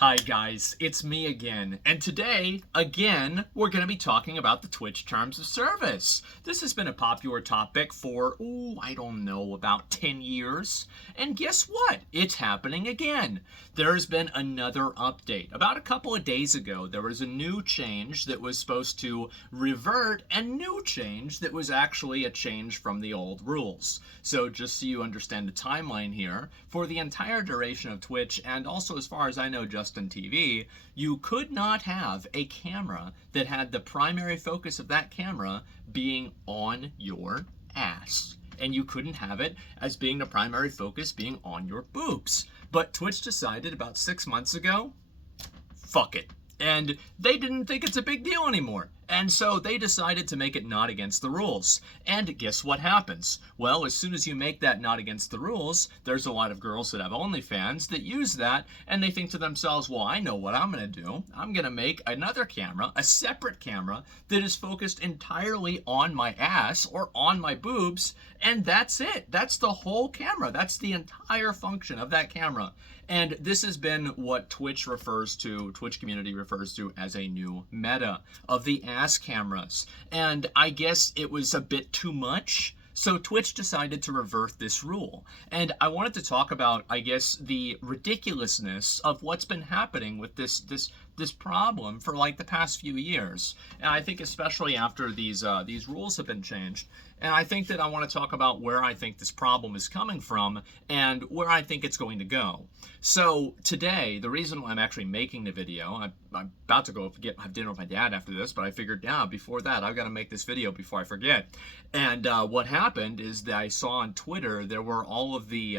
Hi guys, it's me again, and today, again, we're going to be talking about the Twitch Terms of Service. This has been a popular topic for, I don't know, about 10 years, and guess what? It's happening again. There's been another update. About a couple of days ago, there was a new change that was supposed to revert a new change that was actually a change from the old rules. So just so you understand the timeline here, for the entire duration of Twitch, and also as far as I know, just in TV, you could not have a camera that had the primary focus of that camera being on your ass. And you couldn't have it as being the primary focus being on your boobs. But Twitch decided about 6 months ago, fuck it. And they didn't think it's a big deal anymore. And so they decided to make it not against the rules. And guess what happens? Well, as soon as you make that not against the rules, there's a lot of girls that have OnlyFans that use that, and they think to themselves, well, I know what I'm going to do. I'm going to make another camera, a separate camera, that is focused entirely on my ass or on my boobs, and that's it. That's the whole camera. That's the entire function of that camera. And this has been what Twitch community refers to as a new meta of the ass cameras. And I guess it was a bit too much. So Twitch decided to revert this rule. And I wanted to talk about, I guess, the ridiculousness of what's been happening with this problem for like the past few years. And I think especially after these rules have been changed. And I think that I want to talk about where I think this problem is coming from and where I think it's going to go. So today, the reason why I'm actually making the video, I'm about to go have dinner with my dad after this, but I figured, before that, I've got to make this video before I forget. And what happened is that I saw on Twitter, there were all of the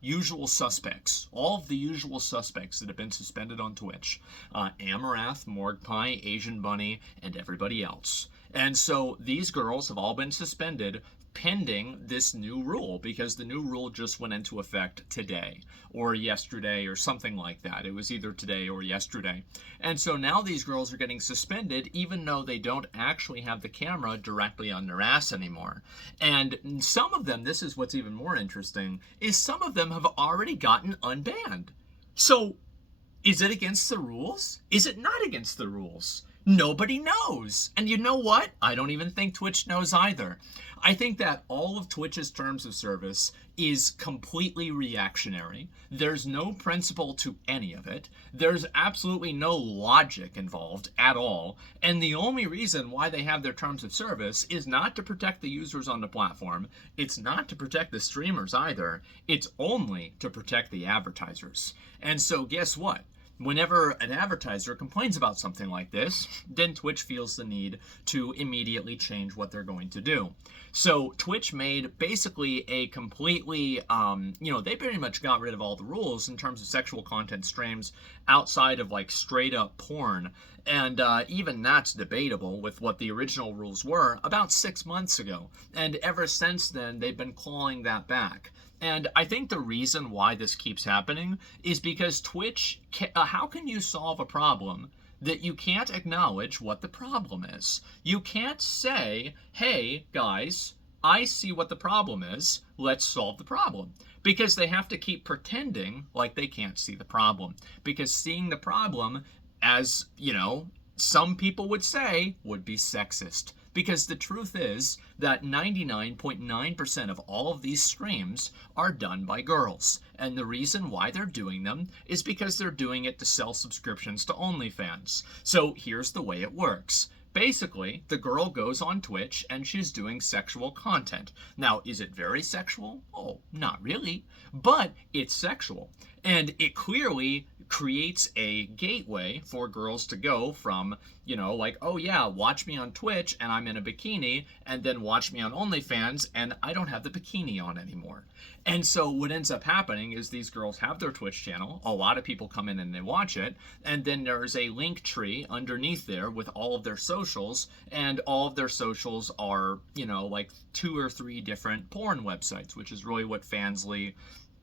usual suspects, all of the usual suspects that have been suspended on Twitch. Amarath, Morgpie, Asian Bunny, and everybody else. And so these girls have all been suspended pending this new rule, because the new rule just went into effect today or yesterday or something like that. It was either today or yesterday. And so now these girls are getting suspended even though they don't actually have the camera directly on their ass anymore. And some of them, this is what's even more interesting, is some of them have already gotten unbanned. So is it against the rules? Is it not against the rules? Nobody knows. And you know what? I don't even think Twitch knows either. I think that all of Twitch's terms of service is completely reactionary. There's no principle to any of it. There's absolutely no logic involved at all. And the only reason why they have their terms of service is not to protect the users on the platform. It's not to protect the streamers either. It's only to protect the advertisers. And so guess what? Whenever an advertiser complains about something like this, then Twitch feels the need to immediately change what they're going to do. So Twitch made basically a completely, they pretty much got rid of all the rules in terms of sexual content streams outside of like straight up porn. And even that's debatable with what the original rules were about 6 months ago. And ever since then, they've been clawing that back. And I think the reason why this keeps happening is because Twitch, how can you solve a problem that you can't acknowledge what the problem is? You can't say, hey, guys, I see what the problem is. Let's solve the problem. Because they have to keep pretending like they can't see the problem. Because seeing the problem, as, some people would say, would be sexist. Because the truth is that 99.9% of all of these streams are done by girls. And the reason why they're doing them is because they're doing it to sell subscriptions to OnlyFans. So here's the way it works. Basically, the girl goes on Twitch and she's doing sexual content. Now, is it very sexual? Oh, not really. But it's sexual. And it clearly creates a gateway for girls to go from, like, oh yeah, watch me on Twitch and I'm in a bikini, and then watch me on OnlyFans and I don't have the bikini on anymore. And so what ends up happening is these girls have their Twitch channel, a lot of people come in and they watch it, and then there's a link tree underneath there with all of their socials, and all of their socials are, like 2 or 3 different porn websites, which is really what Fansly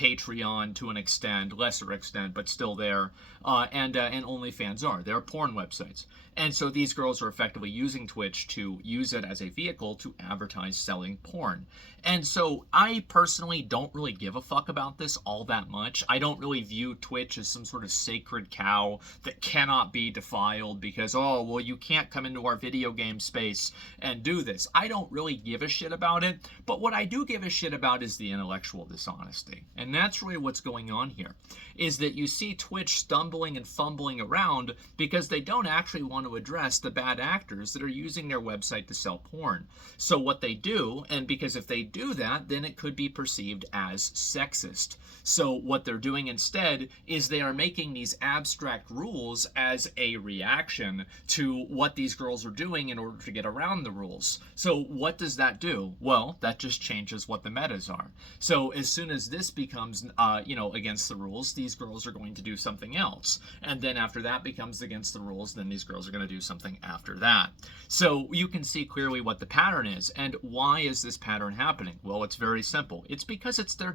Patreon to an extent, lesser extent, but still there, and OnlyFans are. They're porn websites. And so these girls are effectively using Twitch to use it as a vehicle to advertise selling porn. And so I personally don't really give a fuck about this all that much. I don't really view Twitch as some sort of sacred cow that cannot be defiled because, oh, well, you can't come into our video game space and do this. I don't really give a shit about it. But what I do give a shit about is the intellectual dishonesty. And that's really what's going on here, is that you see Twitch stumbling and fumbling around because they don't actually want to address the bad actors that are using their website to sell porn. So what they do, and because if they do that, then it could be perceived as sexist. So what they're doing instead is they are making these abstract rules as a reaction to what these girls are doing in order to get around the rules. So what does that do? Well, that just changes what the metas are. So as soon as this becomes, against the rules, these girls are going to do something else. And then after that becomes against the rules, then these girls are going to do something after that. So you can see clearly what the pattern is. And why is this pattern happening? Well, it's very simple. It's because it's their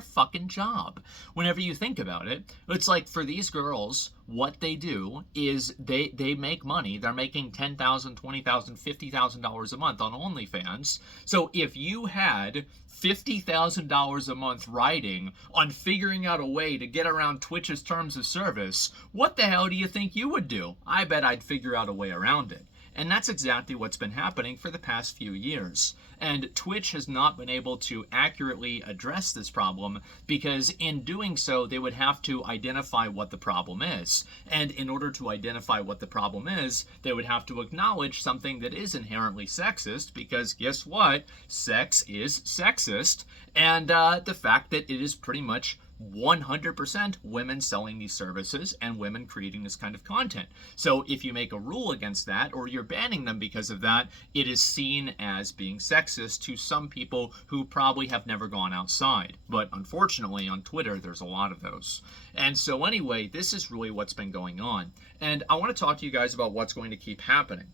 fucking job. Whenever you think about it, it's like for these girls, what they do is they make money. They're making $10,000, $20,000, $50,000 a month on OnlyFans. So if you had $50,000 a month riding on figuring out a way to get around Twitch's terms of service, what the hell do you think you would do? I bet I'd figure out a way around it. And that's exactly what's been happening for the past few years. And Twitch has not been able to accurately address this problem because in doing so, they would have to identify what the problem is. And in order to identify what the problem is, they would have to acknowledge something that is inherently sexist because guess what? Sex is sexist. And the fact that it is pretty much 100% women selling these services and women creating this kind of content. So if you make a rule against that or you're banning them because of that, it is seen as being sexist to some people who probably have never gone outside. But unfortunately on Twitter, there's a lot of those. And so anyway, this is really what's been going on. And I want to talk to you guys about what's going to keep happening.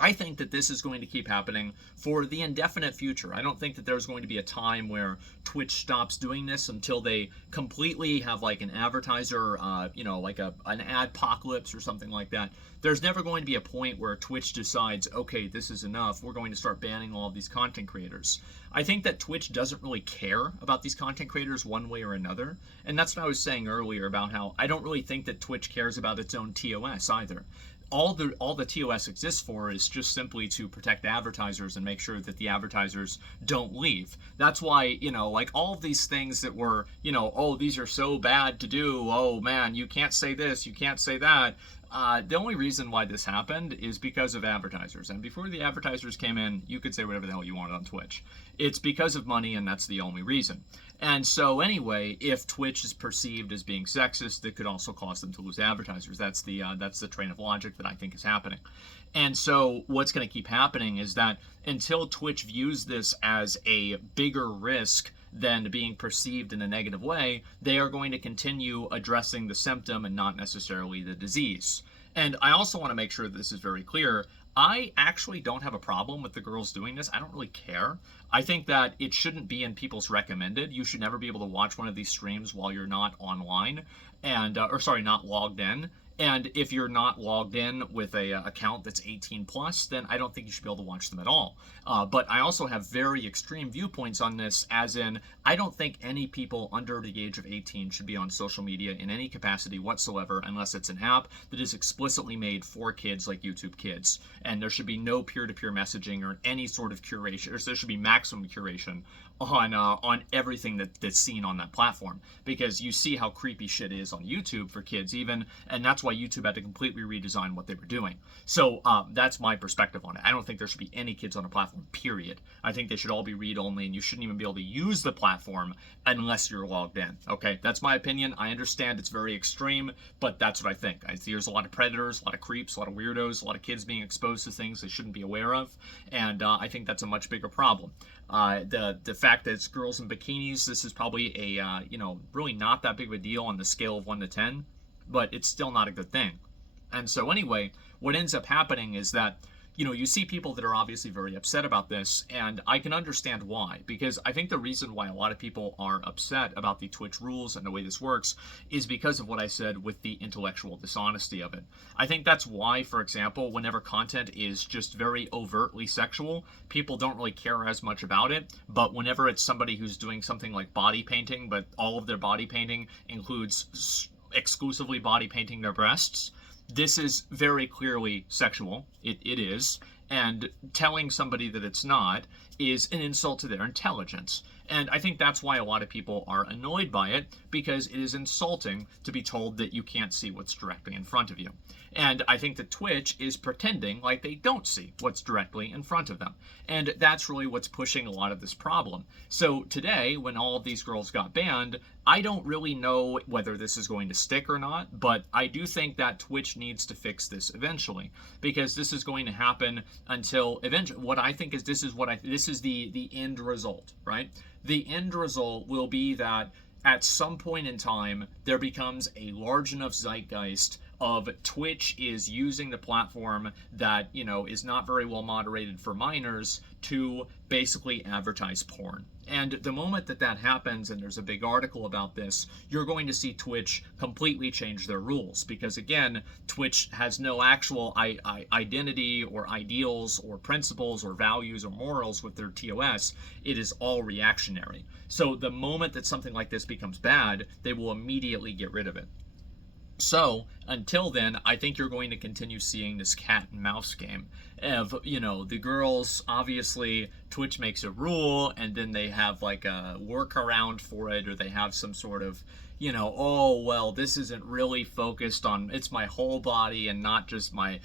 I think that this is going to keep happening for the indefinite future. I don't think that there's going to be a time where Twitch stops doing this until they completely have like an advertiser, like an adpocalypse or something like that. There's never going to be a point where Twitch decides, okay, this is enough. We're going to start banning all of these content creators. I think that Twitch doesn't really care about these content creators one way or another. And that's what I was saying earlier about how I don't really think that Twitch cares about its own TOS either. All the TOS exists for is just simply to protect advertisers and make sure that the advertisers don't leave. That's why, like all of these things that were, oh, these are so bad to do. Oh man, you can't say this, you can't say that. The only reason why this happened is because of advertisers. And before the advertisers came in, you could say whatever the hell you wanted on Twitch. It's because of money, and that's the only reason. And so anyway, if Twitch is perceived as being sexist, it could also cause them to lose advertisers. That's the train of logic that I think is happening. And so what's going to keep happening is that until Twitch views this as a bigger risk than being perceived in a negative way, they are going to continue addressing the symptom and not necessarily the disease. And I also want to make sure that this is very clear. I actually don't have a problem with the girls doing this. I don't really care. I think that it shouldn't be in people's recommended. You should never be able to watch one of these streams while you're not online not logged in. And if you're not logged in with a account that's 18 plus, then I don't think you should be able to watch them at all. But I also have very extreme viewpoints on this, as in I don't think any people under the age of 18 should be on social media in any capacity whatsoever unless it's an app that is explicitly made for kids like YouTube Kids. And there should be no peer-to-peer messaging or any sort of curation, or there should be maximum curation on everything that's seen on that platform, because you see how creepy shit is on YouTube for kids even, and that's why YouTube had to completely redesign what they were doing. So that's my perspective on it. I don't think there should be any kids on a platform, period. I think they should all be read-only, and you shouldn't even be able to use the platform unless you're logged in. Okay, that's my opinion. I understand it's very extreme, but that's what I think. I see there's a lot of predators, a lot of creeps, a lot of weirdos, a lot of kids being exposed to things they shouldn't be aware of, and I think that's a much bigger problem. The fact that it's girls in bikinis, this is probably a really not that big of a deal on the scale of 1 to 10, but it's still not a good thing. And so anyway, what ends up happening is that you see people that are obviously very upset about this, and I can understand why. Because I think the reason why a lot of people are upset about the Twitch rules and the way this works is because of what I said with the intellectual dishonesty of it. I think that's why, for example, whenever content is just very overtly sexual, people don't really care as much about it. But whenever it's somebody who's doing something like body painting, but all of their body painting includes exclusively body painting their breasts, this is very clearly sexual. It is. And telling somebody that it's not is an insult to their intelligence. And I think that's why a lot of people are annoyed by it, because it is insulting to be told that you can't see what's directly in front of you. And I think that Twitch is pretending like they don't see what's directly in front of them. And that's really what's pushing a lot of this problem. So today, when all of these girls got banned, I don't really know whether this is going to stick or not, but I do think that Twitch needs to fix this eventually, because this is going to happen until eventually. What I think is this is the end result, right? The end result will be that at some point in time, there becomes a large enough zeitgeist of Twitch is using the platform that, is not very well moderated for minors to basically advertise porn. And the moment that that happens, and there's a big article about this, you're going to see Twitch completely change their rules. Because again, Twitch has no actual identity or ideals or principles or values or morals with their TOS. It is all reactionary. So the moment that something like this becomes bad, they will immediately get rid of it. So until then, I think you're going to continue seeing this cat and mouse game of, the girls, obviously Twitch makes a rule and then they have like a workaround for it, or they have some sort of, oh, well, this isn't really focused on, it's my whole body and not just my,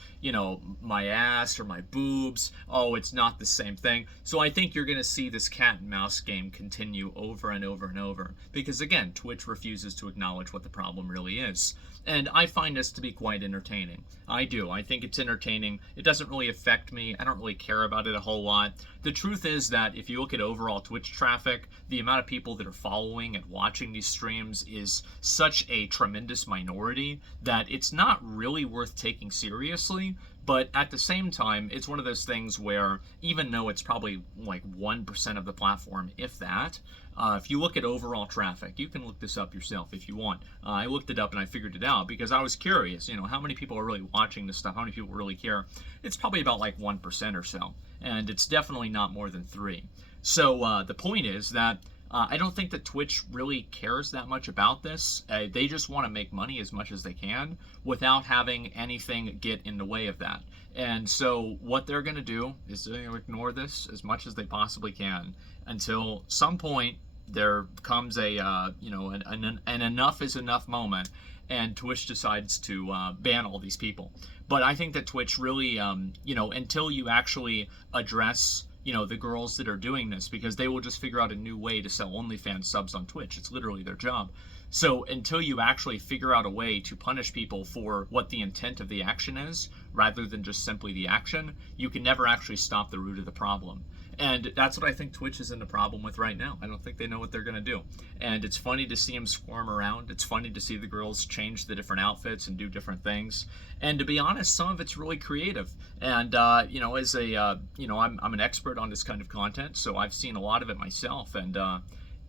my ass or my boobs. Oh, it's not the same thing. So I think you're going to see this cat and mouse game continue over and over and over, because again, Twitch refuses to acknowledge what the problem really is. And I find this to be quite entertaining. I do. I think it's entertaining. It doesn't really affect me. I don't really care about it a whole lot. The truth is that if you look at overall Twitch traffic, the amount of people that are following and watching these streams is such a tremendous minority that it's not really worth taking seriously. But at the same time, it's one of those things where even though it's probably like 1% of the platform, if that, if you look at overall traffic, you can look this up yourself if you want. I looked it up and I figured it out because I was curious, how many people are really watching this stuff? How many people really care? It's probably about like 1% or so. And it's definitely not more than 3. So the point is that I don't think that Twitch really cares that much about this. They just want to make money as much as they can without having anything get in the way of that. And so what they're going to do is ignore this as much as they possibly can until some point there comes a, an enough is enough moment, and Twitch decides to ban all these people. But I think that Twitch really, until you actually address the girls that are doing this, because they will just figure out a new way to sell OnlyFans subs on Twitch. It's literally their job. So until you actually figure out a way to punish people for what the intent of the action is, rather than just simply the action, you can never actually stop the root of the problem. And that's what I think Twitch is in the problem with right now. I don't think they know what they're going to do. And it's funny to see them squirm around. It's funny to see the girls change the different outfits and do different things. And to be honest, some of it's really creative. And, as a, I'm an expert on this kind of content, so I've seen a lot of it myself. And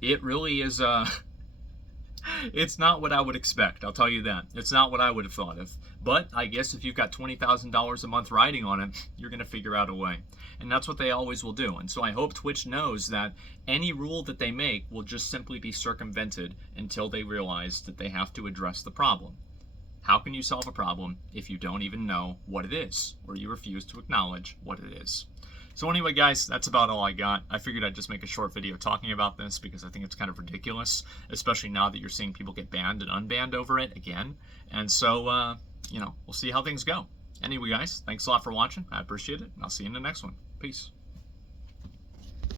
it really is, it's not what I would expect, I'll tell you that. It's not what I would have thought of. But I guess if you've got $20,000 a month riding on it, you're going to figure out a way. And that's what they always will do. And so I hope Twitch knows that any rule that they make will just simply be circumvented until they realize that they have to address the problem. How can you solve a problem if you don't even know what it is, or you refuse to acknowledge what it is? So anyway, guys, that's about all I got. I figured I'd just make a short video talking about this because I think it's kind of ridiculous, especially now that you're seeing people get banned and unbanned over it again. And so, we'll see how things go. Anyway, guys, thanks a lot for watching. I appreciate it, and I'll see you in the next one. Peace.